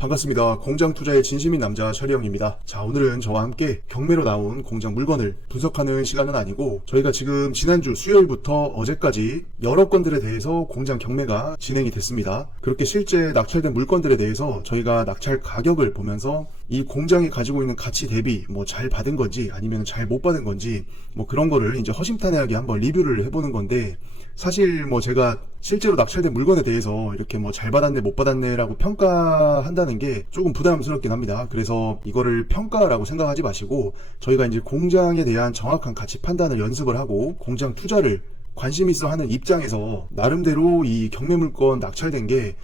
반갑습니다. 공장 투자의 진심인 남자 철이형입니다. 자, 오늘은 저와 함께 경매로 나온 공장 물건을 분석하는 시간은 아니고, 저희가 지금 지난주 수요일부터 어제까지 여러 건들에 대해서 공장 경매가 진행이 됐습니다. 그렇게 실제 낙찰된 물건들에 대해서 저희가 낙찰 가격을 보면서 이 공장이 가지고 있는 가치 대비 잘 받은 건지 아니면 잘 못 받은 건지 그런 거를 이제 허심탄회하게 한번 리뷰를 해보는 건데, 사실 제가 실제로 낙찰된 물건에 대해서 이렇게 잘 받았네 못 받았네 라고 평가한다는 게 조금 부담스럽긴 합니다. 그래서 이거를 평가라고 생각하지 마시고, 저희가 이제 공장에 대한 정확한 가치 판단을 연습을 하고 공장 투자를 관심 있어 하는 입장에서 나름대로 이 경매 물건 낙찰된 게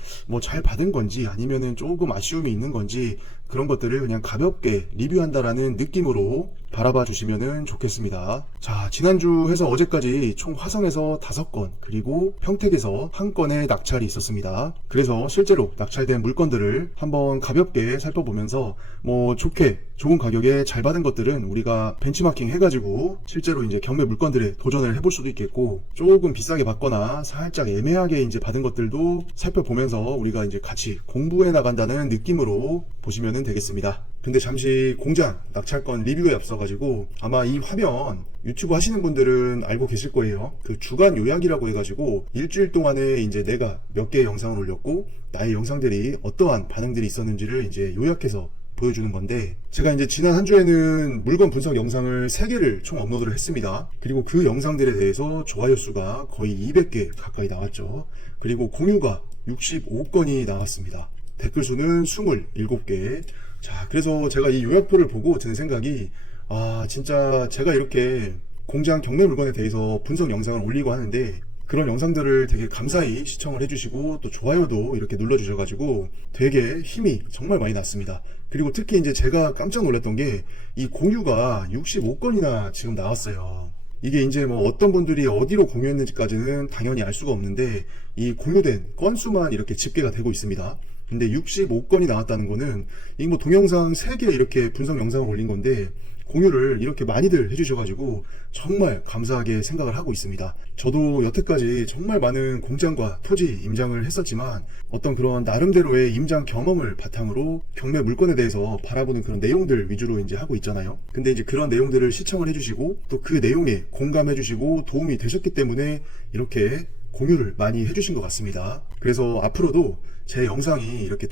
잘 받은 건지 아니면은 조금 아쉬움이 있는 건지 그런 것들을 그냥 가볍게 리뷰한다라는 느낌으로 바라봐 주시면 좋겠습니다. 자, 지난주 해서 어제까지 총 화성에서 5건 그리고 평택에서 1건의 낙찰이 있었습니다. 그래서 실제로 낙찰된 물건들을 한번 가볍게 살펴보면서 좋은 가격에 잘 받은 것들은 우리가 벤치마킹 해가지고 실제로 이제 경매 물건들에 도전을 해볼 수도 있겠고, 조금 비싸게 받거나 살짝 애매하게 이제 받은 것들도 살펴보면서 우리가 이제 같이 공부해 나간다는 느낌으로 보시면 되겠습니다. 근데 잠시 공장 낙찰건 리뷰에 앞서가지고, 아마 이 화면 유튜브 하시는 분들은 알고 계실 거예요. 그 주간 요약이라고 해가지고 일주일 동안에 이제 내가 몇 개의 영상을 올렸고 나의 영상들이 어떠한 반응들이 있었는지를 이제 요약해서 보여주는 건데, 제가 이제 지난 한 주에는 물건 분석 영상을 3개를 총 업로드를 했습니다. 그리고 그 영상들에 대해서 좋아요 수가 거의 200개 가까이 나왔죠. 그리고 공유가 65건이 나왔습니다. 댓글 수는 27개. 자, 그래서 제가 이 요약표를 보고 드는 생각이, 진짜 제가 이렇게 공장 경매 물건에 대해서 분석 영상을 올리고 하는데, 그런 영상들을 되게 감사히 시청을 해주시고 또 좋아요도 이렇게 눌러주셔가지고 되게 힘이 정말 많이 났습니다. 그리고 특히 이제 제가 깜짝 놀랐던 게 이 공유가 65건이나 지금 나왔어요. 이게 이제 어떤 분들이 어디로 공유했는지까지는 당연히 알 수가 없는데, 이 공유된 건수만 이렇게 집계가 되고 있습니다. 근데 65건이 나왔다는 거는 이 동영상 3개 이렇게 분석 영상을 올린 건데, 공유를 이렇게 많이들 해주셔가지고 정말 감사하게 생각을 하고 있습니다. 저도 여태까지 정말 많은 공장과 토지 임장을 했었지만 어떤 그런 나름대로의 임장 경험을 바탕으로 경매 물건에 대해서 바라보는 그런 내용들 위주로 이제 하고 있잖아요. 근데 이제 그런 내용들을 시청을 해주시고 또 그 내용에 공감해주시고 도움이 되셨기 때문에 이렇게 공유를 많이 해주신 것 같습니다. 그래서 앞으로도 제 영상이 이렇게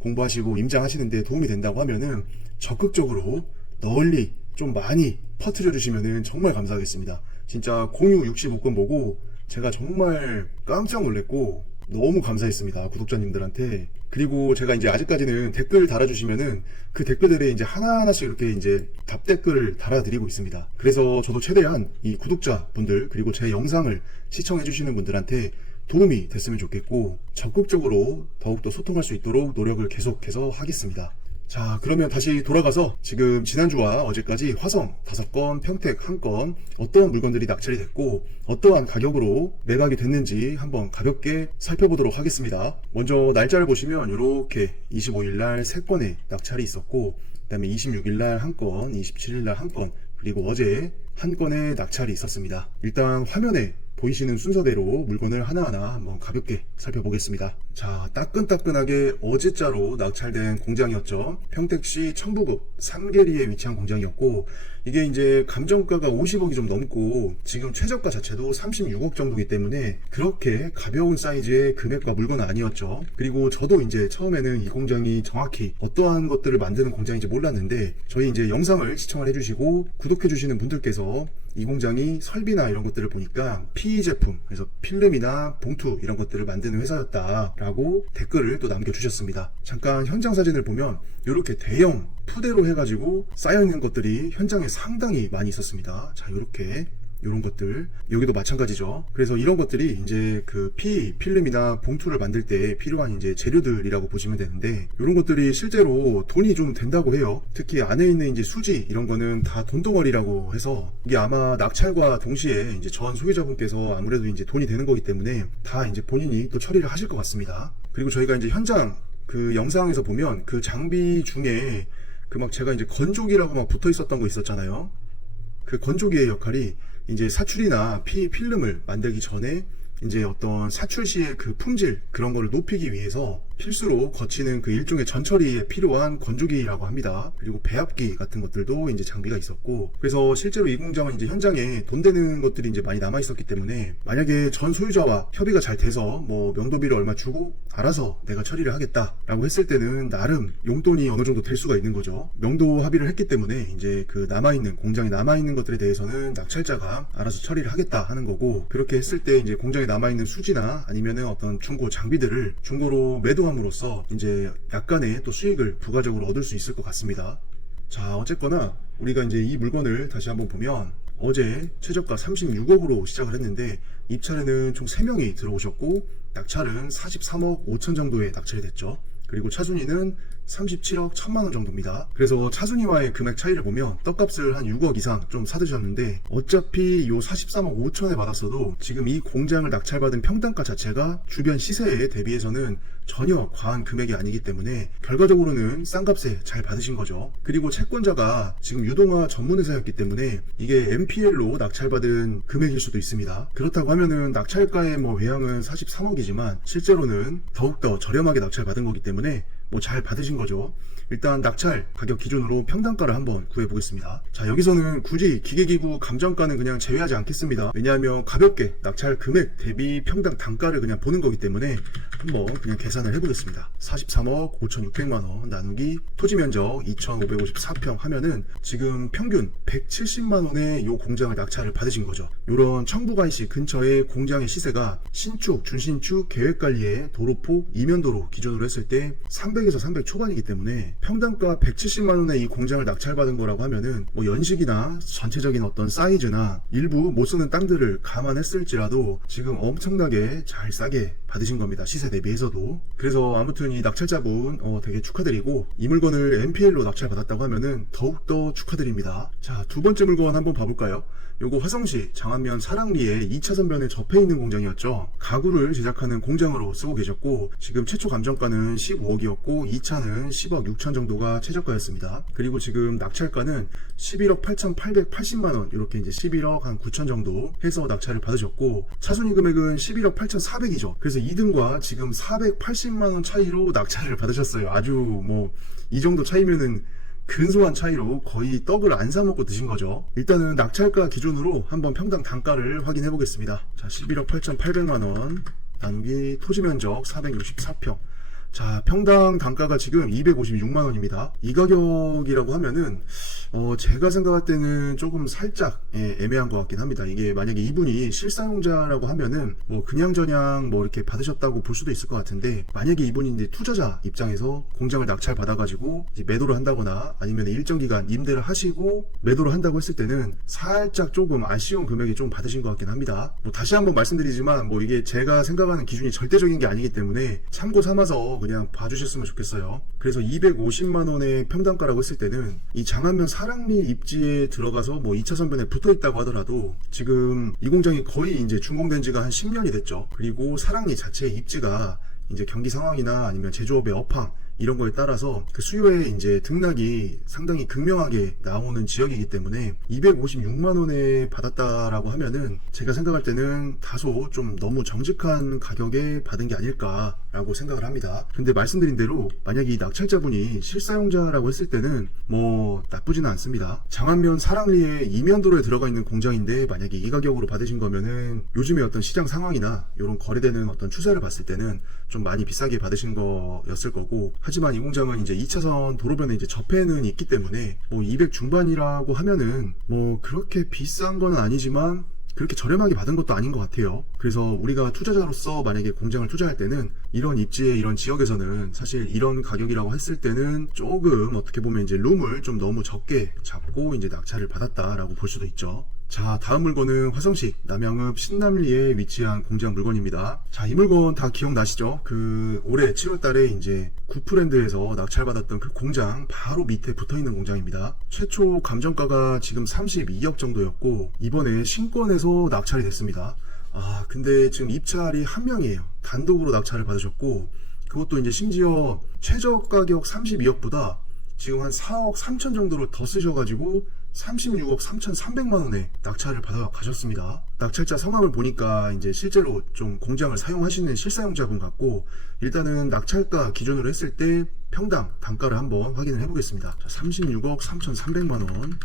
공부하시고 임장하시는데 도움이 된다고 하면은 적극적으로 널리 좀 많이 퍼뜨려 주시면 정말 감사하겠습니다. 진짜 공유 65건 보고 제가 정말 깜짝 놀랐고 너무 감사했습니다. 구독자님들한테. 그리고 제가 이제 아직까지는 댓글 달아주시면은 그 댓글들에 이제 하나하나씩 이렇게 이제 답 댓글을 달아드리고 있습니다. 그래서 저도 최대한 이 구독자분들 그리고 제 영상을 시청해주시는 분들한테 도움이 됐으면 좋겠고, 적극적으로 더욱더 소통할 수 있도록 노력을 계속해서 하겠습니다. 자, 그러면 다시 돌아가서 지금 지난주와 어제까지 화성 5건, 평택 1건 어떠한 물건들이 낙찰이 됐고 어떠한 가격으로 매각이 됐는지 한번 가볍게 살펴보도록 하겠습니다. 먼저 날짜를 보시면 이렇게 25일날 3건의 낙찰이 있었고, 그 다음에 26일날 1건, 27일날 1건, 그리고 어제 1건의 낙찰이 있었습니다. 일단 화면에 보이시는 순서대로 물건을 하나하나 한번 가볍게 살펴보겠습니다. 자, 따끈따끈하게 어제자로 낙찰된 공장이었죠. 평택시 청부읍 3계리에 위치한 공장이었고, 이게 이제 감정가가 50억이 좀 넘고 지금 최저가 자체도 36억 정도이기 때문에 그렇게 가벼운 사이즈의 금액과 물건은 아니었죠. 그리고 저도 이제 처음에는 이 공장이 정확히 어떠한 것들을 만드는 공장인지 몰랐는데, 저희 이제 영상을 시청을 해주시고 구독해주시는 분들께서 이 공장이 설비나 이런 것들을 보니까 PE 제품, 그래서 필름이나 봉투 이런 것들을 만드는 회사였다라고 댓글을 또 남겨주셨습니다. 잠깐 현장 사진을 보면 이렇게 대형 푸대로 해가지고 쌓여있는 것들이 현장에 상당히 많이 있었습니다. 자, 이렇게 이런 것들 여기도 마찬가지죠. 그래서 이런 것들이 이제 그 필름이나 봉투를 만들 때 필요한 이제 재료들이라고 보시면 되는데, 이런 것들이 실제로 돈이 좀 된다고 해요. 특히 안에 있는 이제 수지 이런 거는 다 돈덩어리라고 해서 이게 아마 낙찰과 동시에 이제 전 소유자분께서 아무래도 이제 돈이 되는 거기 때문에 다 이제 본인이 또 처리를 하실 것 같습니다. 그리고 저희가 이제 현장 그 영상에서 보면 그 장비 중에 제가 이제 건조기라고 붙어 있었던 거 있었잖아요. 그 건조기의 역할이 이제 사출이나 필름을 만들기 전에 이제 어떤 사출 시의 그 품질 그런 거를 높이기 위해서 필수로 거치는 그 일종의 전처리에 필요한 건조기라고 합니다. 그리고 배합기 같은 것들도 이제 장비가 있었고, 그래서 실제로 이 공장은 이제 현장에 돈 되는 것들이 이제 많이 남아 있었기 때문에 만약에 전 소유자와 협의가 잘 돼서 뭐 명도비를 얼마 주고 알아서 내가 처리를 하겠다라고 했을 때는 나름 용돈이 어느 정도 될 수가 있는 거죠. 명도 합의를 했기 때문에 이제 그 남아있는 공장에 남아있는 것들에 대해서는 낙찰자가 알아서 처리를 하겠다 하는 거고, 그렇게 했을 때 이제 공장에 남아있는 수지나 아니면은 어떤 중고 장비들을 중고로 매도함으로써 이제 약간의 또 수익을 부가적으로 얻을 수 있을 것 같습니다. 자, 어쨌거나 우리가 이제 이 물건을 다시 한번 보면 어제 최저가 36억으로 시작을 했는데 입찰에는 총 3명이 들어오셨고 낙찰은 43억 5천 정도에 낙찰이 됐죠. 그리고 차순위는 37억 1천만원 정도입니다. 그래서 차순위와의 금액 차이를 보면 떡값을 한 6억 이상 좀 사드셨는데 어차피 요 43억 5천에 받았어도 지금 이 공장을 낙찰받은 평당가 자체가 주변 시세에 대비해서는 전혀 과한 금액이 아니기 때문에 결과적으로는 싼 값에 잘 받으신 거죠. 그리고 채권자가 지금 유동화 전문회사였기 때문에 이게 MPL로 낙찰받은 금액일 수도 있습니다. 그렇다고 하면은 낙찰가의 뭐 외양은 43억이지만 실제로는 더욱더 저렴하게 낙찰받은 거기 때문에 뭐 잘 받으신 거죠. 일단 낙찰 가격 기준으로 평당가를 한번 구해보겠습니다. 자, 여기서는 굳이 기계기구 감정가는 그냥 제외하지 않겠습니다. 왜냐하면 가볍게 낙찰 금액 대비 평당 단가를 그냥 보는 거기 때문에 한번 그냥 계산을 해보겠습니다. 43억 5,600만원 나누기 토지면적 2,554평 하면은 지금 평균 170만원의 요 공장을 낙찰을 받으신 거죠. 요런 청부가이시 근처의 공장의 시세가 신축, 준신축, 계획관리의 도로폭, 이면도로 기준으로 했을 때 300에서 300 초반이기 때문에 평당가 170만원의 이 공장을 낙찰받은 거라고 하면은 뭐 연식이나 전체적인 어떤 사이즈나 일부 못 쓰는 땅들을 감안했을지라도 지금 엄청나게 잘 싸게 받으신 겁니다. 시세 대비해서도. 그래서 아무튼 이 낙찰자분 되게 축하드리고, 이 물건을 MPL로 낙찰받았다고 하면은 더욱더 축하드립니다. 자, 두 번째 물건 한번 봐볼까요? 요거 화성시 장안면 사랑리에 2차선변에 접해 있는 공장이었죠. 가구를 제작하는 공장으로 쓰고 계셨고 지금 최초 감정가는 15억이었고 2차는 10억 6천 정도가 최저가였습니다. 그리고 지금 낙찰가는 11억 8,880만원 이렇게 이제 11억 한 9천 정도 해서 낙찰을 받으셨고 차순위 금액은 11억 8,400이죠. 그래서 2등과 지금 480만원 차이로 낙찰을 받으셨어요. 아주 뭐 이 정도 차이면은 근소한 차이로 거의 떡을 안 사먹고 드신 거죠. 일단은 낙찰가 기준으로 한번 평당 단가를 확인해 보겠습니다. 자, 11억 8,800만원 나누기 토지면적 464평. 자, 평당 단가가 지금 256만원입니다. 이 가격이라고 하면은 제가 생각할 때는 조금 살짝 애매한 것 같긴 합니다. 이게 만약에 이분이 실사용자라고 하면은 뭐 그냥저냥 뭐 이렇게 받으셨다고 볼 수도 있을 것 같은데, 만약에 이분이 이제 투자자 입장에서 공장을 낙찰 받아가지고 이제 매도를 한다거나 아니면 일정 기간 임대를 하시고 매도를 한다고 했을 때는 살짝 조금 아쉬운 금액이 좀 받으신 것 같긴 합니다. 뭐 다시 한번 말씀드리지만 뭐 이게 제가 생각하는 기준이 절대적인 게 아니기 때문에 참고 삼아서 그냥 봐주셨으면 좋겠어요. 그래서 250만원의 평당가라고 했을 때는 이 장안면 사랑리 입지에 들어가서 뭐 2차선변에 붙어 있다고 하더라도 지금 이 공장이 거의 이제 준공된 지가 한 10년이 됐죠. 그리고 사랑리 자체의 입지가 이제 경기 상황이나 아니면 제조업의 업황 이런 거에 따라서 그 수요의 이제 등락이 상당히 극명하게 나오는 지역이기 때문에 256만원에 받았다라고 하면은 제가 생각할 때는 다소 좀 너무 정직한 가격에 받은 게 아닐까라고 생각을 합니다. 근데 말씀드린 대로 만약에 이 낙찰자분이 실사용자라고 했을 때는 뭐 나쁘지는 않습니다. 장안면 사랑리에 이면도로에 들어가 있는 공장인데 만약에 이 가격으로 받으신 거면은 요즘의 어떤 시장 상황이나 이런 거래되는 어떤 추세를 봤을 때는 좀 많이 비싸게 받으신 거였을 거고, 하지만 이 공장은 이제 2차선 도로변에 이제 접해는 있기 때문에 뭐 200 중반이라고 하면은 뭐 그렇게 비싼 건 아니지만 그렇게 저렴하게 받은 것도 아닌 것 같아요. 그래서 우리가 투자자로서 만약에 공장을 투자할 때는 이런 입지에 이런 지역에서는 사실 이런 가격이라고 했을 때는 조금 어떻게 보면 이제 룸을 좀 너무 적게 잡고 이제 낙찰을 받았다라고 볼 수도 있죠. 자, 다음 물건은 화성시 남양읍 신남리에 위치한 공장 물건입니다. 자, 이 물건 다 기억나시죠? 그 올해 7월달에 이제 구프랜드에서 낙찰받았던 그 공장 바로 밑에 붙어있는 공장입니다. 최초 감정가가 지금 32억 정도였고 이번에 신권에서 낙찰이 됐습니다. 아, 근데 지금 입찰이 한 명이에요. 단독으로 낙찰을 받으셨고 그것도 이제 심지어 최저 가격 32억보다 지금 한 4억 3천 정도를 더 쓰셔가지고 36억 3,300만 원에 낙찰을 받아 가셨습니다. 낙찰자 성함을 보니까 이제 실제로 좀 공장을 사용하시는 실사용자분 같고, 일단은 낙찰가 기준으로 했을 때 평당 단가를 한번 확인을 해보겠습니다. 자, 36억 3,300만 원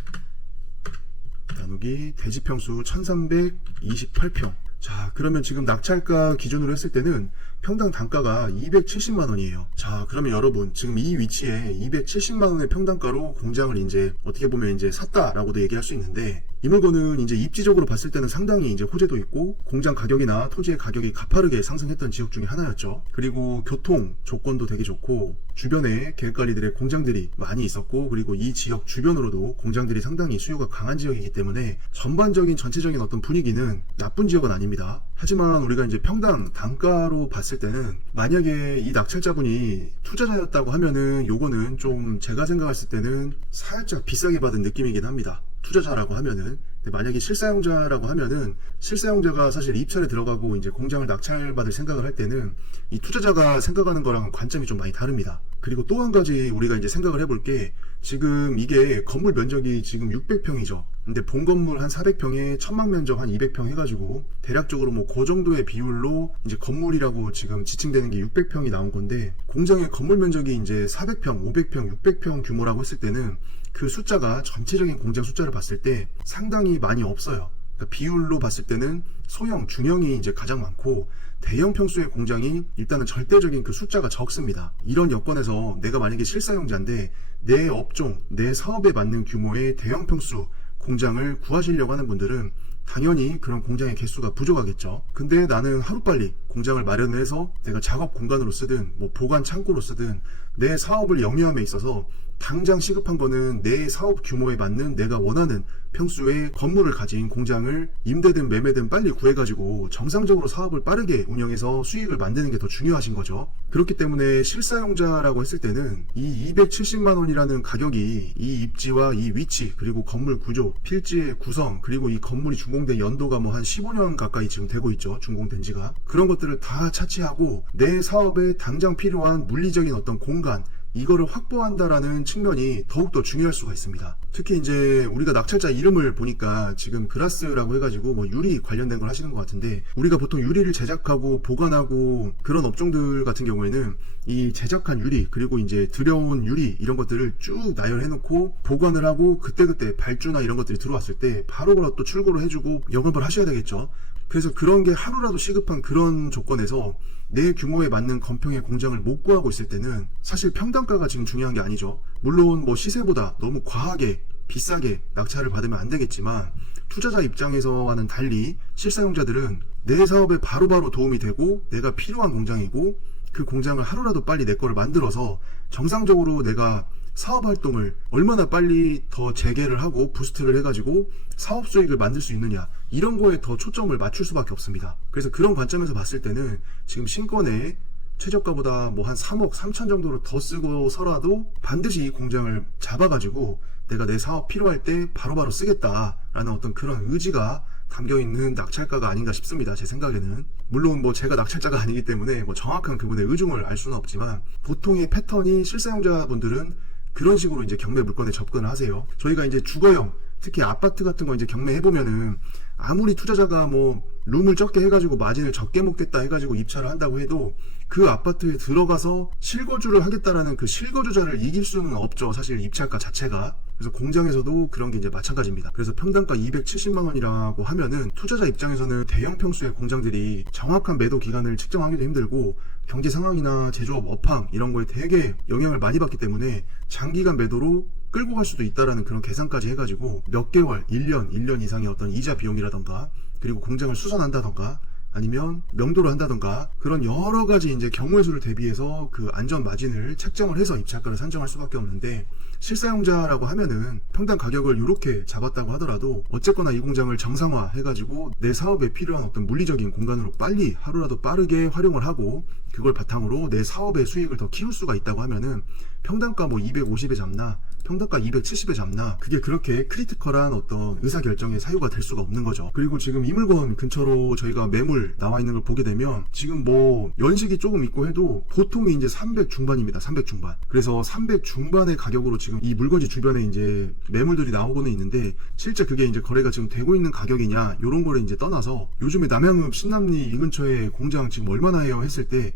나누기 대지평수 1328평. 자, 그러면 지금 낙찰가 기준으로 했을 때는 평당 단가가 270만 원이에요. 자, 그러면 여러분, 지금 이 위치에 270만 원의 평당가로 공장을 이제 어떻게 보면 이제 샀다라고도 얘기할 수 있는데, 이 물건은 이제 입지적으로 봤을 때는 상당히 이제 호재도 있고, 공장 가격이나 토지의 가격이 가파르게 상승했던 지역 중에 하나였죠. 그리고 교통 조건도 되게 좋고, 주변에 계획관리들의 공장들이 많이 있었고, 그리고 이 지역 주변으로도 공장들이 상당히 수요가 강한 지역이기 때문에 전반적인 전체적인 어떤 분위기는 나쁜 지역은 아닙니다. 하지만 우리가 이제 평당 단가로 봤을 때는, 만약에 이 낙찰자분이 투자자였다고 하면은 요거는 좀 제가 생각했을 때는 살짝 비싸게 받은 느낌이긴 합니다. 투자자라고 하면은. 근데 만약에 실사용자라고 하면은, 실사용자가 사실 입찰에 들어가고 이제 공장을 낙찰받을 생각을 할 때는 이 투자자가 생각하는 거랑 관점이 좀 많이 다릅니다. 그리고 또 한 가지 우리가 이제 생각을 해볼 게, 지금 이게 건물 면적이 지금 600평이죠. 근데 본 건물 한 400평에 천막 면적 한 200평 해가지고 대략적으로 뭐 그 정도의 비율로 이제 건물이라고 지금 지칭되는 게 600평이 나온 건데, 공장의 건물 면적이 이제 400평, 500평, 600평 규모라고 했을 때는 그 숫자가 전체적인 공장 숫자를 봤을 때 상당히 많이 없어요. 그러니까 비율로 봤을 때는 소형, 중형이 이제 가장 많고, 대형 평수의 공장이 일단은 절대적인 그 숫자가 적습니다. 이런 여건에서 내가 만약에 실사용자인데 내 업종, 내 사업에 맞는 규모의 대형 평수 공장을 구하시려고 하는 분들은 당연히 그런 공장의 개수가 부족하겠죠. 근데 나는 하루빨리 공장을 마련을 해서 내가 작업 공간으로 쓰든 뭐 보관 창고로 쓰든 내 사업을 영위함에 있어서 당장 시급한 거는 내 사업 규모에 맞는 내가 원하는 평수의 건물을 가진 공장을 임대든 매매든 빨리 구해가지고 정상적으로 사업을 빠르게 운영해서 수익을 만드는 게 더 중요하신 거죠. 그렇기 때문에 실사용자라고 했을 때는 이 270만 원이라는 가격이 이 입지와 이 위치, 그리고 건물 구조, 필지의 구성, 그리고 이 건물이 준공된 연도가 뭐 한 15년 가까이 지금 되고 있죠. 준공된 지가. 그런 것들을 다 차치하고 내 사업에 당장 필요한 물리적인 어떤 공간, 이거를 확보한다라는 측면이 더욱더 중요할 수가 있습니다. 특히 이제 우리가 낙찰자 이름을 보니까 지금 그라스라고 해가지고 뭐 유리 관련된 걸 하시는 것 같은데, 우리가 보통 유리를 제작하고 보관하고 그런 업종들 같은 경우에는 이 제작한 유리, 그리고 이제 들여온 유리 이런 것들을 쭉 나열해 놓고 보관을 하고, 그때그때 발주나 이런 것들이 들어왔을 때 바로 또 출고를 해주고 영업을 하셔야 되겠죠. 그래서 그런 게 하루라도 시급한 그런 조건에서 내 규모에 맞는 건평의 공장을 못 구하고 있을 때는 사실 평당가가 지금 중요한 게 아니죠. 물론 뭐 시세보다 너무 과하게 비싸게 낙찰을 받으면 안 되겠지만, 투자자 입장에서와는 달리 실사용자들은 내 사업에 바로바로 도움이 되고 내가 필요한 공장이고, 그 공장을 하루라도 빨리 내 거를 만들어서 정상적으로 내가 사업 활동을 얼마나 빨리 더 재개를 하고 부스트를 해가지고 사업 수익을 만들 수 있느냐, 이런 거에 더 초점을 맞출 수밖에 없습니다. 그래서 그런 관점에서 봤을 때는 지금 신권에 최저가보다 뭐 한 3억 3천 정도를 더 쓰고서라도 반드시 이 공장을 잡아가지고 내가 내 사업 필요할 때 바로바로 쓰겠다라는 어떤 그런 의지가 담겨있는 낙찰가가 아닌가 싶습니다. 제 생각에는. 물론 뭐 제가 낙찰자가 아니기 때문에 뭐 정확한 그분의 의중을 알 수는 없지만, 보통의 패턴이 실사용자분들은 그런 식으로 이제 경매 물건에 접근을 하세요. 저희가 이제 주거형, 특히 아파트 같은 거 이제 경매해보면은 아무리 투자자가 뭐 룸을 적게 해가지고 마진을 적게 먹겠다 해가지고 입찰을 한다고 해도 그 아파트에 들어가서 실거주를 하겠다라는 그 실거주자를 이길 수는 없죠. 사실 입찰가 자체가. 그래서 공장에서도 그런 게 이제 마찬가지입니다. 그래서 평당가 270만 원이라고 하면은 투자자 입장에서는 대형 평수의 공장들이 정확한 매도 기간을 측정하기도 힘들고, 경제 상황이나 제조업 업황 이런 거에 되게 영향을 많이 받기 때문에 장기간 매도로 끌고 갈 수도 있다라는 그런 계산까지 해가지고 몇 개월, 1년 이상의 어떤 이자 비용이라던가, 그리고 공장을 수선한다던가 아니면 명도를 한다던가, 그런 여러 가지 이제 경우의 수를 대비해서 그 안전 마진을 책정을 해서 입찰가를 산정할 수밖에 없는데, 실사용자라고 하면은 평당 가격을 이렇게 잡았다고 하더라도 어쨌거나 이 공장을 정상화 해가지고 내 사업에 필요한 어떤 물리적인 공간으로 빨리 하루라도 빠르게 활용을 하고, 그걸 바탕으로 내 사업의 수익을 더 키울 수가 있다고 하면은 평당가 뭐 250에 잡나 평당가 270에 잡나, 그게 그렇게 크리티컬한 어떤 의사결정의 사유가 될 수가 없는 거죠. 그리고 지금 이 물건 근처로 저희가 매물 나와 있는 걸 보게 되면 지금 뭐 연식이 조금 있고 해도 보통이 이제 300 중반입니다. 300 중반. 그래서 300 중반의 가격으로 지금 이 물건지 주변에 이제 매물들이 나오고는 있는데, 실제 그게 이제 거래가 지금 되고 있는 가격이냐 요런 거를 이제 떠나서 요즘에 남양읍 신남리 이 근처에 공장 지금 얼마나 해요 했을 때,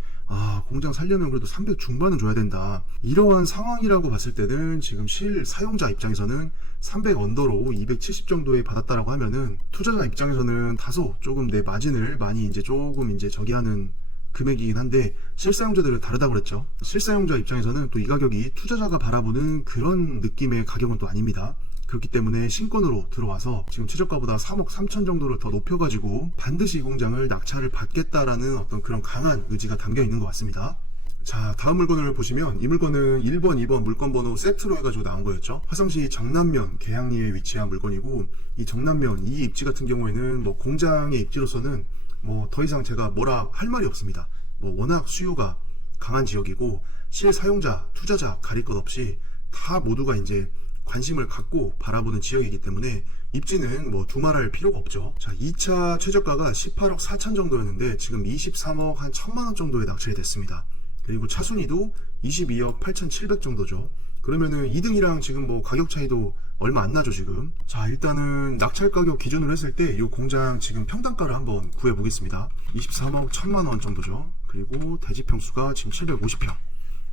공장 살려면 그래도 300 중반은 줘야 된다. 이러한 상황이라고 봤을 때는 지금 실사용자 입장에서는 300 언더로 270 정도에 받았다라고 하면은, 투자자 입장에서는 다소 조금 내 마진을 많이 이제 조금 이제 저기 하는 금액이긴 한데, 실사용자들은 다르다고 그랬죠. 실사용자 입장에서는 또 이 가격이 투자자가 바라보는 그런 느낌의 가격은 또 아닙니다. 그렇기 때문에 신권으로 들어와서 지금 최저가보다 3억 3천 정도를 더 높여가지고 반드시 이 공장을 낙찰을 받겠다라는 어떤 그런 강한 의지가 담겨 있는 것 같습니다. 자, 다음 물건을 보시면, 이 물건은 1번, 2번 물건 번호 세트로 해가지고 나온 거였죠. 화성시 정남면 계양리에 위치한 물건이고, 이 정남면 이 입지 같은 경우에는 뭐 공장의 입지로서는 뭐 더 이상 제가 뭐라 할 말이 없습니다. 뭐 워낙 수요가 강한 지역이고, 실사용자, 투자자 가릴 것 없이 다 모두가 이제 관심을 갖고 바라보는 지역이기 때문에 입지는 뭐 두말할 필요가 없죠. 자, 2차 최저가가 18억 4천 정도였는데 지금 23억 한 1천만 원 정도에 낙찰이 됐습니다. 그리고 차순위도 22억 8,700 정도죠. 그러면은 2등이랑 지금 뭐 가격 차이도 얼마 안 나죠 지금. 자, 일단은 낙찰 가격 기준으로 했을 때 이 공장 지금 평당가를 한번 구해 보겠습니다. 23억 1천만 원 정도죠. 그리고 대지 평수가 지금 750평.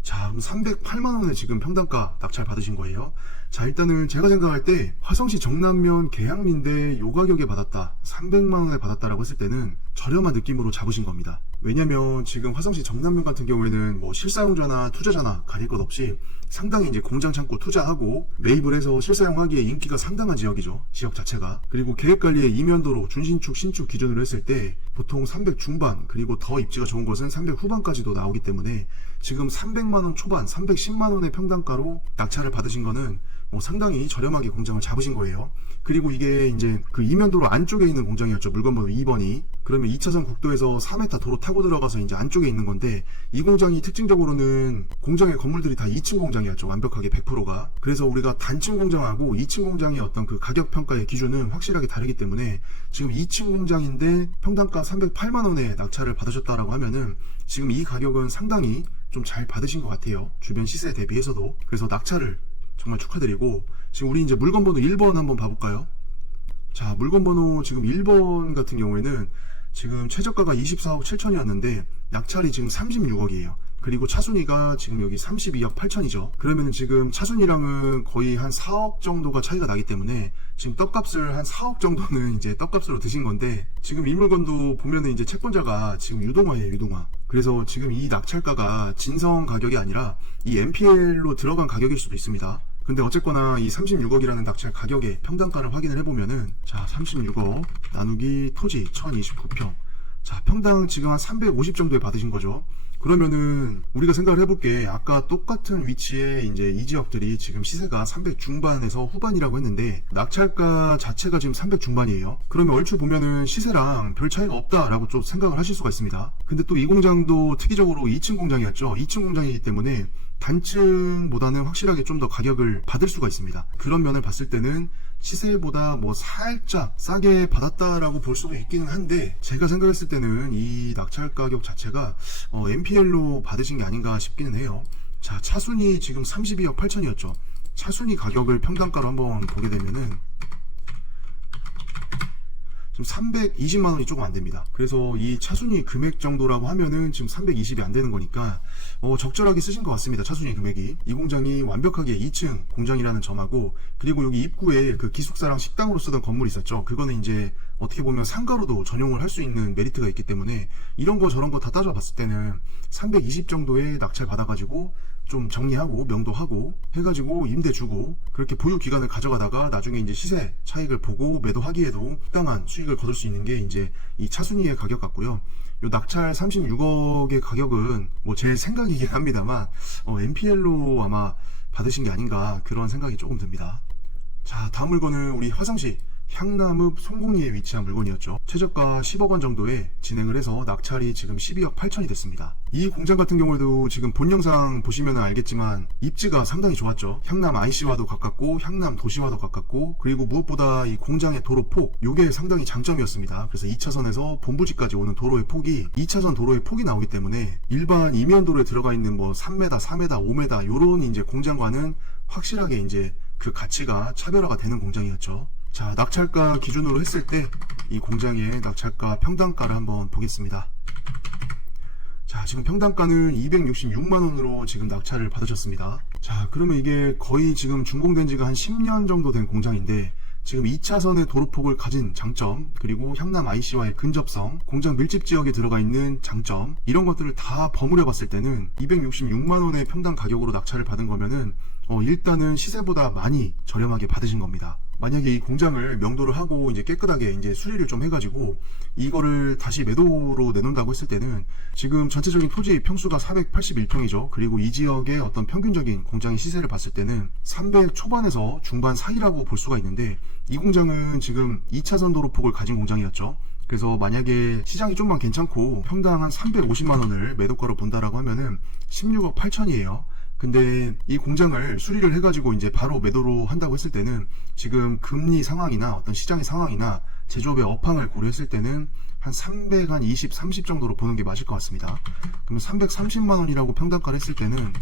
자, 그럼 308만원에 지금 평당가 낙찰 받으신 거예요. 자, 일단은 제가 생각할 때 화성시 정남면 계양리인데 요 가격에 받았다, 300만원에 받았다라고 했을 때는 저렴한 느낌으로 잡으신 겁니다. 왜냐면 지금 화성시 정남면 같은 경우에는 뭐 실사용자나 투자자나 가릴 것 없이 상당히 이제 공장 창고 투자하고 매입을 해서 실사용하기에 인기가 상당한 지역이죠. 지역 자체가. 그리고 계획관리의 이면도로 준신축 신축 기준으로 했을 때 보통 300 중반, 그리고 더 입지가 좋은 곳은 300 후반까지도 나오기 때문에 지금 300만원 초반, 310만원의 평당가로 낙찰을 받으신 거는 뭐 상당히 저렴하게 공장을 잡으신 거예요. 그리고 이게 이제 그 이면도로 안쪽에 있는 공장이었죠. 물건번호 2번이. 그러면 2차선 국도에서 4m 도로 타고 들어가서 이제 안쪽에 있는 건데, 이 공장이 특징적으로는 공장의 건물들이 다 2층 공장이었죠. 완벽하게 100%가. 그래서 우리가 단층 공장하고 2층 공장의 어떤 그 가격 평가의 기준은 확실하게 다르기 때문에 지금 2층 공장인데 평당가 308만원에 낙찰을 받으셨다라고 하면은 지금 이 가격은 상당히 좀 잘 받으신 것 같아요. 주변 시세 대비해서도. 그래서 낙찰을 정말 축하드리고, 지금 우리 이제 물건 번호 1번 한번 봐볼까요? 자, 물건 번호 지금 1번 같은 경우에는 지금 최저가가 24억 7천이었는데 낙찰이 지금 36억이에요. 그리고 차순위가 지금 여기 32억 8천이죠. 그러면 지금 차순위랑은 거의 한 4억 정도가 차이가 나기 때문에 지금 떡값을 한 4억 정도는 이제 떡값으로 드신 건데, 지금 이 물건도 보면은 이제 채권자가 지금 유동화예요, 유동화. 그래서 지금 이 낙찰가가 진성 가격이 아니라 이 MPL로 들어간 가격일 수도 있습니다. 근데 어쨌거나 이 36억이라는 낙찰 가격의 평당가를 확인을 해보면은, 자, 36억 나누기 토지 1029평. 자, 평당 지금 한 350 정도에 받으신 거죠. 그러면은 우리가 생각을 해볼게. 아까 똑같은 위치에 이제 이 지역들이 지금 시세가 300 중반에서 후반이라고 했는데 낙찰가 자체가 지금 300 중반이에요. 그러면 얼추 보면은 시세랑 별 차이가 없다라고 좀 생각을 하실 수가 있습니다. 근데 또 이 공장도 특이적으로 2층 공장이었죠. 2층 공장이기 때문에 단층보다는 확실하게 좀 더 가격을 받을 수가 있습니다. 그런 면을 봤을 때는 시세보다 뭐 살짝 싸게 받았다라고 볼 수도 있기는 한데, 제가 생각했을 때는 이 낙찰 가격 자체가 MPL로 받으신 게 아닌가 싶기는 해요. 자, 차순위 지금 32억 8천이었죠. 차순위 가격을 평당가로 한번 보게 되면은 지금 320만원이 조금 안 됩니다. 그래서 이 차순위 금액 정도라고 하면은 지금 320이 안 되는 거니까 적절하게 쓰신 것 같습니다. 차순위 금액이. 이 공장이 완벽하게 2층 공장이라는 점하고, 그리고 여기 입구에 그 기숙사랑 식당으로 쓰던 건물이 있었죠. 그거는 이제 어떻게 보면 상가로도 전용을 할 수 있는 메리트가 있기 때문에 이런 거 저런 거 다 따져봤을 때는 320 정도에 낙찰 받아가지고 좀 정리하고 명도하고 해가지고 임대 주고 그렇게 보유 기간을 가져가다가 나중에 이제 시세 차익을 보고 매도하기에도適当한 수익을 거둘 수 있는 게 이제 이 차순위의 가격 같고요. 요 낙찰 36억의 가격은 뭐 제 생각이긴 합니다만 MPL로 아마 받으신 게 아닌가 그런 생각이 조금 듭니다. 자, 다음 물건은 우리 화성시 향남읍 송곡리에 위치한 물건이었죠. 최저가 10억 원 정도에 진행을 해서 낙찰이 지금 12억 8천이 됐습니다. 이 공장 같은 경우에도 지금 본 영상 보시면 알겠지만 입지가 상당히 좋았죠. 향남 IC와도 가깝고 향남 도시와도 가깝고, 그리고 무엇보다 이 공장의 도로 폭, 요게 상당히 장점이었습니다. 그래서 2차선에서 본부지까지 오는 도로의 폭이 2차선 도로의 폭이 나오기 때문에 일반 이면도로에 들어가 있는 뭐 3m, 4m, 5m 요런 이제 공장과는 확실하게 이제 그 가치가 차별화가 되는 공장이었죠. 자, 낙찰가 기준으로 했을 때 이 공장의 낙찰가 평당가를 한번 보겠습니다. 자, 지금 평당가는 266만원으로 지금 낙찰을 받으셨습니다. 자, 그러면 이게 거의 지금 준공된 지가 한 10년 정도 된 공장인데, 지금 2차선의 도로폭을 가진 장점, 그리고 향남 IC와의 근접성, 공장 밀집 지역에 들어가 있는 장점, 이런 것들을 다 버무려 봤을 때는 266만원의 평당 가격으로 낙찰을 받은 거면은 일단은 시세보다 많이 저렴하게 받으신 겁니다. 만약에 이 공장을 명도를 하고 이제 깨끗하게 이제 수리를 좀 해가지고 이거를 다시 매도로 내놓는다고 했을 때는 지금 전체적인 토지 평수가 481평이죠. 그리고 이 지역의 어떤 평균적인 공장의 시세를 봤을 때는 300 초반에서 중반 사이라고 볼 수가 있는데, 이 공장은 지금 2차선 도로폭을 가진 공장이었죠. 그래서 만약에 시장이 좀만 괜찮고 평당 한 350만원을 매도가로 본다라고 하면은 16억 8천이에요. 근데 이 공장을 수리를 해가지고 이제 바로 매도로 한다고 했을 때는 지금 금리 상황이나 어떤 시장의 상황이나 제조업의 업황을 고려했을 때는 한 320, 30 정도로 보는 게 맞을 것 같습니다. 그럼 330만원이라고 평당가를 했을 때는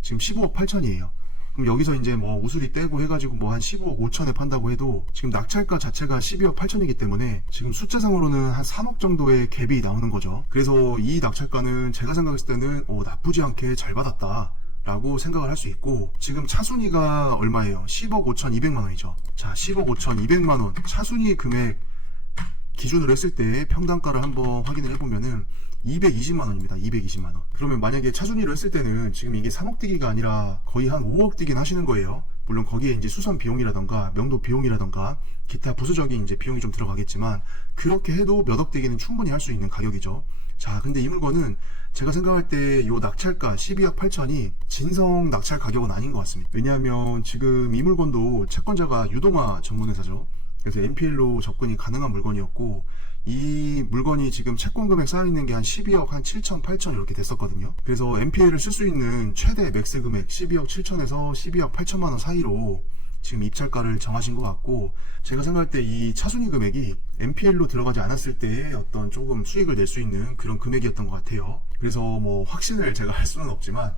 지금 15억 8천이에요. 그럼 여기서 이제 뭐 우수리 떼고 해가지고 뭐 한 15억 5천에 판다고 해도 지금 낙찰가 자체가 12억 8천이기 때문에 지금 숫자상으로는 한 3억 정도의 갭이 나오는 거죠. 그래서 이 낙찰가는 제가 생각했을 때는 나쁘지 않게 잘 받았다 라고 생각을 할 수 있고, 지금 차순위가 얼마예요? 10억 5천 2백만원이죠. 자, 10억 5천 2백만원 차순위 금액 기준으로 했을 때 평당가를 한번 확인을 해보면은 220만원입니다. 220만원. 그러면 만약에 차순위로 했을 때는 지금 이게 3억 뛰기가 아니라 거의 한 5억 뛰긴 하시는 거예요. 물론 거기에 이제 수선 비용이라던가 명도 비용이라던가 기타 부수적인 이제 비용이 좀 들어가겠지만, 그렇게 해도 몇 억 뛰기는 충분히 할 수 있는 가격이죠. 자, 근데 이 물건은 제가 생각할 때 요 낙찰가 12억 8천이 진성 낙찰 가격은 아닌 것 같습니다. 왜냐하면 지금 이 물건도 채권자가 유동화 전문회사죠. 그래서 NPL로 접근이 가능한 물건이었고, 이 물건이 지금 채권 금액 쌓여있는 게 한 12억 한 7천, 8천 이렇게 됐었거든요. 그래서 NPL을 쓸 수 있는 최대 맥스 금액 12억 7천에서 12억 8천만원 사이로 지금 입찰가를 정하신 것 같고, 제가 생각할 때 이 차순위 금액이 NPL로 들어가지 않았을 때의 어떤 조금 수익을 낼 수 있는 그런 금액이었던 것 같아요. 그래서 뭐 확신을 제가 할 수는 없지만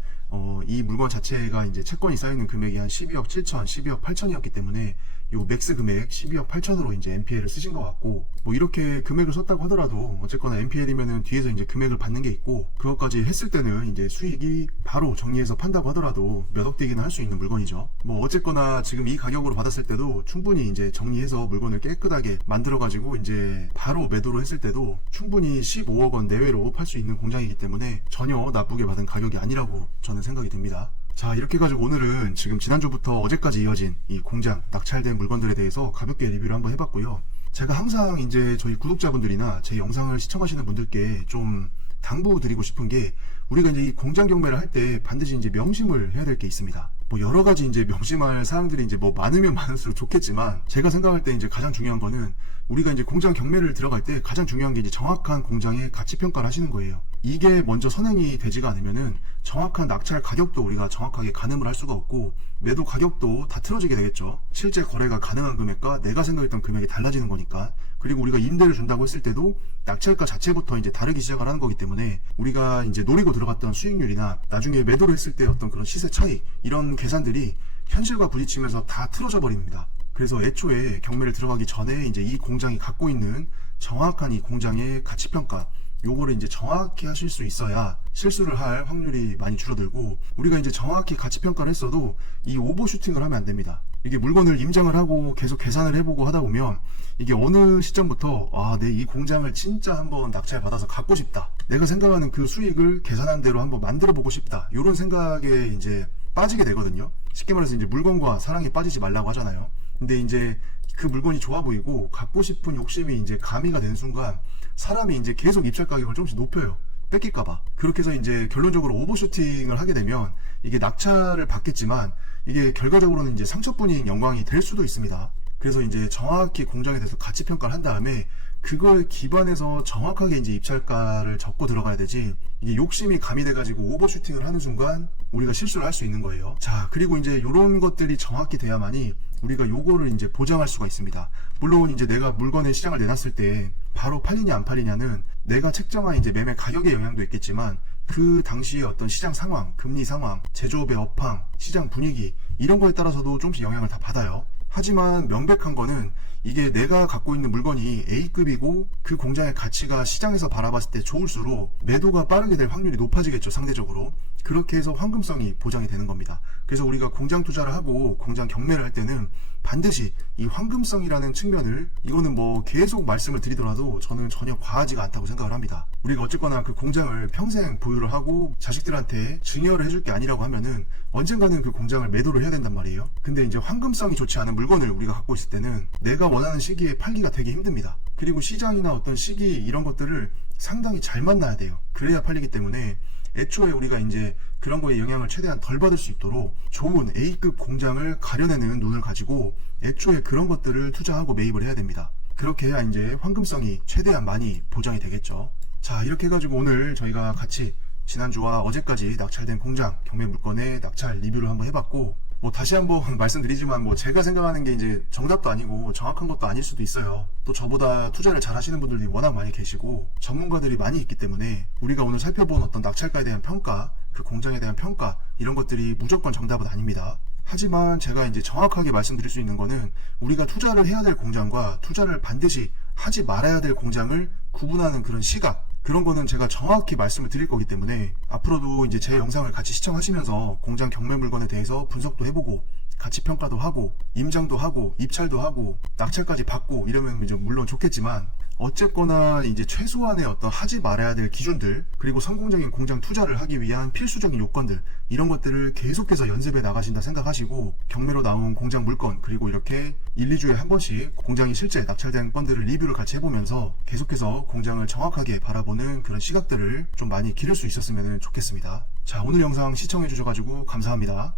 이 물건 자체가 이제 채권이 쌓이는 금액이 한 12억 7천, 12억 8천이었기 때문에 요 맥스 금액 12억 8천으로 이제 NPL을 쓰신 것 같고, 뭐 이렇게 금액을 썼다고 하더라도 어쨌거나 NPL이면은 뒤에서 이제 금액을 받는 게 있고, 그것까지 했을 때는 이제 수익이 바로 정리해서 판다고 하더라도 몇 억 되기는 할 수 있는 물건이죠. 뭐 어쨌거나 지금 이 가격으로 받았을 때도 충분히 이제 정리해서 물건을 깨끗하게 만들어가지고 이제 바로 매도로 했을 때도 충분히 15억 원 내외로 팔 수 있는 공장이기 때문에 전혀 나쁘게 받은 가격이 아니라고 저는 생각이 듭니다. 자, 이렇게 해가지고 오늘은 지금 지난주부터 어제까지 이어진 이 공장 낙찰된 물건들에 대해서 가볍게 리뷰를 한번 해봤고요. 제가 항상 이제 저희 구독자분들이나 제 영상을 시청하시는 분들께 좀 당부드리고 싶은 게, 우리가 이제 이 공장 경매를 할 때 반드시 이제 명심을 해야 될 게 있습니다. 뭐 여러 가지 이제 명심할 사항들이 이제 뭐 많으면 많을수록 좋겠지만, 제가 생각할 때 이제 가장 중요한 거는 우리가 이제 공장 경매를 들어갈 때 가장 중요한 게 이제 정확한 공장의 가치 평가를 하시는 거예요. 이게 먼저 선행이 되지가 않으면은 정확한 낙찰 가격도 우리가 정확하게 가늠을 할 수가 없고, 매도 가격도 다 틀어지게 되겠죠. 실제 거래가 가능한 금액과 내가 생각했던 금액이 달라지는 거니까. 그리고 우리가 임대를 준다고 했을 때도 낙찰가 자체부터 이제 다르기 시작을 하는 거기 때문에, 우리가 이제 노리고 들어갔던 수익률이나 나중에 매도를 했을 때 어떤 그런 시세 차익, 이런 계산들이 현실과 부딪히면서 다 틀어져 버립니다. 그래서 애초에 경매를 들어가기 전에 이제 이 공장이 갖고 있는 정확한 이 공장의 가치 평가, 요거를 이제 정확히 하실 수 있어야 실수를 할 확률이 많이 줄어들고, 우리가 이제 정확히 가치 평가를 했어도 이 오버슈팅을 하면 안 됩니다. 이게 물건을 임장을 하고 계속 계산을 해보고 하다 보면 이게 어느 시점부터 내 이 공장을 진짜 한번 낙찰 받아서 갖고 싶다, 내가 생각하는 그 수익을 계산한 대로 한번 만들어 보고 싶다, 이런 생각에 이제 빠지게 되거든요. 쉽게 말해서 이제 물건과 사랑에 빠지지 말라고 하잖아요. 근데 이제 그 물건이 좋아 보이고 갖고 싶은 욕심이 이제 가미가 되는 순간 사람이 이제 계속 입찰 가격을 조금씩 높여요. 뺏길까봐. 그렇게 해서 이제 결론적으로 오버슈팅을 하게 되면 이게 낙찰을 받겠지만 이게 결과적으로는 이제 상처뿐인 영광이 될 수도 있습니다. 그래서 이제 정확히 공장에 대해서 가치 평가를 한 다음에 그걸 기반해서 정확하게 이제 입찰가를 적고 들어가야 되지, 이게 욕심이 가미돼가지고 오버슈팅을 하는 순간 우리가 실수를 할 수 있는 거예요. 자, 그리고 이제 이런 것들이 정확히 돼야만이 우리가 요거를 이제 보장할 수가 있습니다. 물론 이제 내가 물건을 시장을 내놨을 때 바로 팔리냐 안 팔리냐는 내가 책정한 이제 매매 가격의 영향도 있겠지만 그 당시의 어떤 시장 상황, 금리 상황, 제조업의 업황, 시장 분위기 이런 거에 따라서도 조금씩 영향을 다 받아요. 하지만 명백한 거는 이게 내가 갖고 있는 물건이 A급이고 그 공장의 가치가 시장에서 바라봤을 때 좋을수록 매도가 빠르게 될 확률이 높아지겠죠, 상대적으로. 그렇게 해서 황금성이 보장이 되는 겁니다. 그래서 우리가 공장 투자를 하고 공장 경매를 할 때는 반드시 이 황금성이라는 측면을, 이거는 뭐 계속 말씀을 드리더라도 저는 전혀 과하지가 않다고 생각을 합니다. 우리가 어쨌거나 그 공장을 평생 보유를 하고 자식들한테 증여를 해줄 게 아니라고 하면은 언젠가는 그 공장을 매도를 해야 된단 말이에요. 근데 이제 황금성이 좋지 않은 물건을 우리가 갖고 있을 때는 내가 원하는 시기에 팔기가 되게 힘듭니다. 그리고 시장이나 어떤 시기 이런 것들을 상당히 잘 만나야 돼요. 그래야 팔리기 때문에 애초에 우리가 이제 그런 거에 영향을 최대한 덜 받을 수 있도록 좋은 A급 공장을 가려내는 눈을 가지고 애초에 그런 것들을 투자하고 매입을 해야 됩니다. 그렇게 해야 이제 황금성이 최대한 많이 보장이 되겠죠. 자, 이렇게 해가지고 오늘 저희가 같이 지난주와 어제까지 낙찰된 공장 경매 물건의 낙찰 리뷰를 한번 해봤고, 뭐 다시 한번 말씀드리지만 뭐 제가 생각하는 게 이제 정답도 아니고 정확한 것도 아닐 수도 있어요. 또 저보다 투자를 잘 하시는 분들이 워낙 많이 계시고 전문가들이 많이 있기 때문에 우리가 오늘 살펴본 어떤 낙찰가에 대한 평가, 그 공장에 대한 평가 이런 것들이 무조건 정답은 아닙니다. 하지만 제가 이제 정확하게 말씀드릴 수 있는 거는 우리가 투자를 해야 될 공장과 투자를 반드시 하지 말아야 될 공장을 구분하는 그런 시각, 그런 거는 제가 정확히 말씀을 드릴 거기 때문에 앞으로도 이제 제 영상을 같이 시청하시면서 공장 경매 물건에 대해서 분석도 해보고 가치 평가도 하고 임장도 하고 입찰도 하고 낙찰까지 받고 이러면 이제 물론 좋겠지만, 어쨌거나 이제 최소한의 어떤 하지 말아야 될 기준들, 그리고 성공적인 공장 투자를 하기 위한 필수적인 요건들, 이런 것들을 계속해서 연습해 나가신다 생각하시고 경매로 나온 공장 물건, 그리고 이렇게 1, 2주에 한 번씩 공장이 실제 낙찰된 건들을 리뷰를 같이 해보면서 계속해서 공장을 정확하게 바라보는 그런 시각들을 좀 많이 기를 수 있었으면 좋겠습니다. 자, 오늘 영상 시청해 주셔가지고 감사합니다.